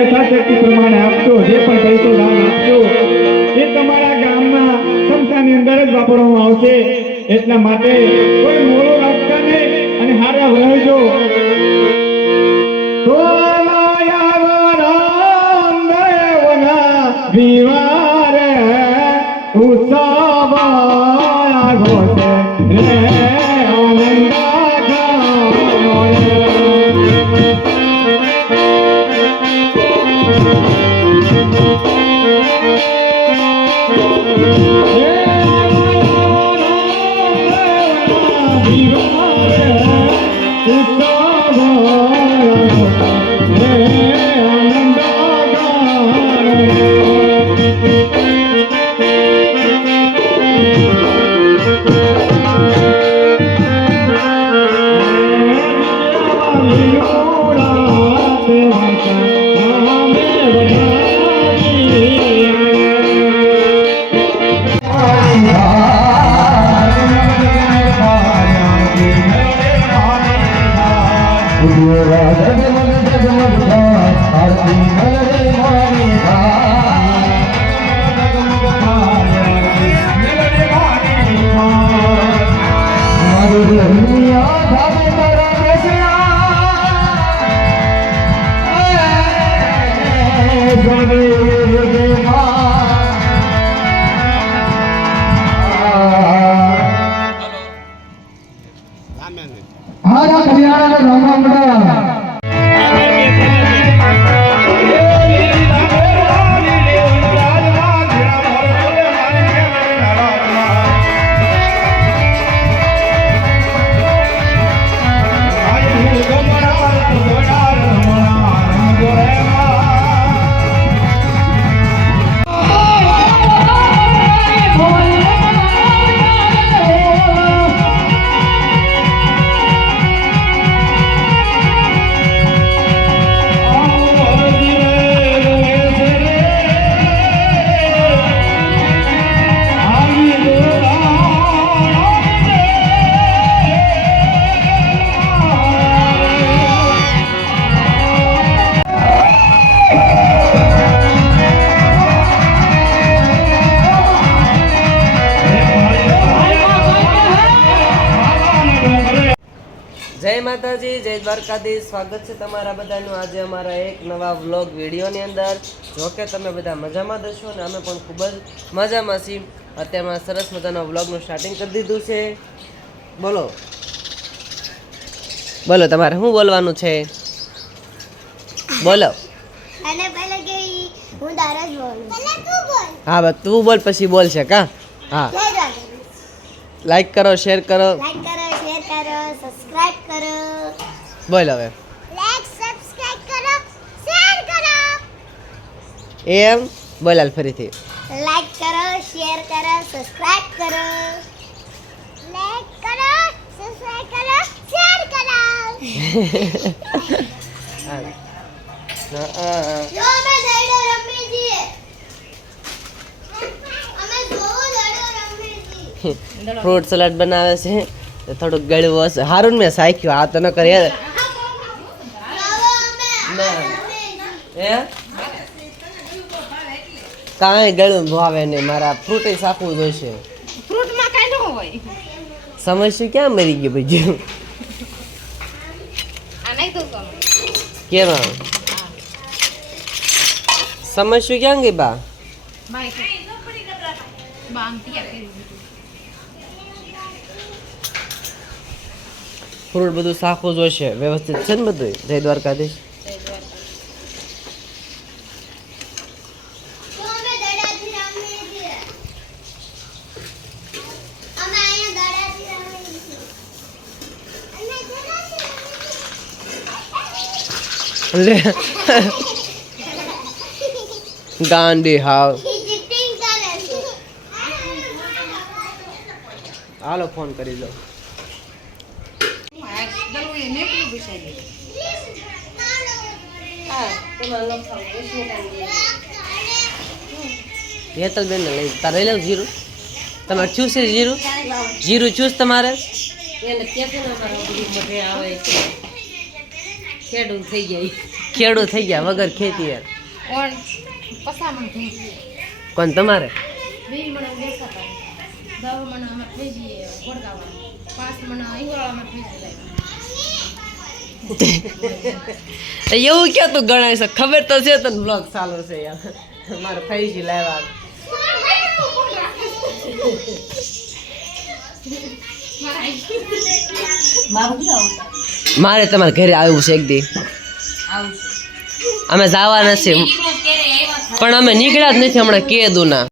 યથાશક્તિ પ્રમાણે આપશો, જે પણ પૈસો દાન આપશો એ તમારા ગામના સંસ્થાની અંદર જ વાપરવામાં આવશે. એટલા માટે કોઈ મોડું રાખતા નહીં અને હારા રહેજો. વિવારે ઉત્સવ ઘોષે રે જય માતાજી, જય દ્વારકાધીશ. સ્વાગત છે તમારા બધાનું આજે અમારા એક નવા વ્લોગ વિડીયોની અંદર. જો કે તમે બધા મજામાં દશો અને અમે પણ ખૂબ જ મજામાં છીએ. અત્યારમાં સરસ મજાનો વ્લોગનું સ્ટાર્ટિંગ કરી દીધું છે. બોલો બોલો, તમારે શું બોલવાનું છે? બોલો. અને પહેલા કે હું દારજ બોલું. પહેલા તું બોલ. હા બસ તું બોલ, પછી બોલશે કા? હા. લાઈક કરો, શેર કરો. લાઈક કરો, શેર કરો, સબસ્ક્રાઇબ કરો. બોલ હવે. લાઈક, સબસ્ક્રાઇબ કરો, શેર કરો. એમ બોલાલ ફરીથી. લાઈક કરો, શેર કરો, સબસ્ક્રાઇબ કરો. લાઈક કરો, સબસ્ક્રાઇબ કરો, શેર કરો. જો અમે દડો રમીએ છીએ. અમે જોવો દડો રમીએ છીએ. ફ્રૂટ સલાડ બનાવે છે તો થોડુંક ગળવું હશે. હારું ને મેં સાખ્યું આ તો ન કરી જોવો અમે હે કાંઈ ગળું ભાવે નહીં. મારા ફ્રૂટ સાખવું જોઈશે. ફ્રૂટમાં કાંઈ ન હોય. સમસ્યા ક્યાં મરી ગયું બીજું આ નહીં તો ગમે. કેમ સમસ્યા ક્યાં ગઈ બા? બાય બામ તૈયાર કરી દીધું. ફ્રૂટ બધું સાખવું જોઈશે. વ્યવસ્થિત છે ને બધું? જય દ્વારકાધીશ. જો અમે દડાથી રમીએ છીએ. અમે અહીંયા દડાથી રમીએ છીએ. અમે દડાથી રમીએ છીએ. લે ગાંડી હાવ. ઈ ચીટિંગ કરે છે. હાલો ફોન કરી દો. દલું એ મેકલું બિસાડી. હેતલબેન ને લઈ તારે લઈ લો જીરું. તમારે શું છે જીરું? જીરું ચૂસ તમારે? ખેડૂત થઈ ગયા વગર ખેતી યાર. કોણ પસામણ થઈ કોણ તમારે? 2 મણ બેસાતા 10 મણ અમે થઈ જઈએ ગોળગાવા 5 મણ ઈંગોળામાં થઈ જાય. એવું ક્યાં તું ગણાય છે? ખબર તો છે તને બ્લોગ ચાલુ છે યાર. મારે ફરીથી લાવ્યા. મારે તમારા ઘરે આવ્યું છે એક દી. અમે જવા નથી પણ અમે નીકળ્યા જ નથી હમણાં કેદુના.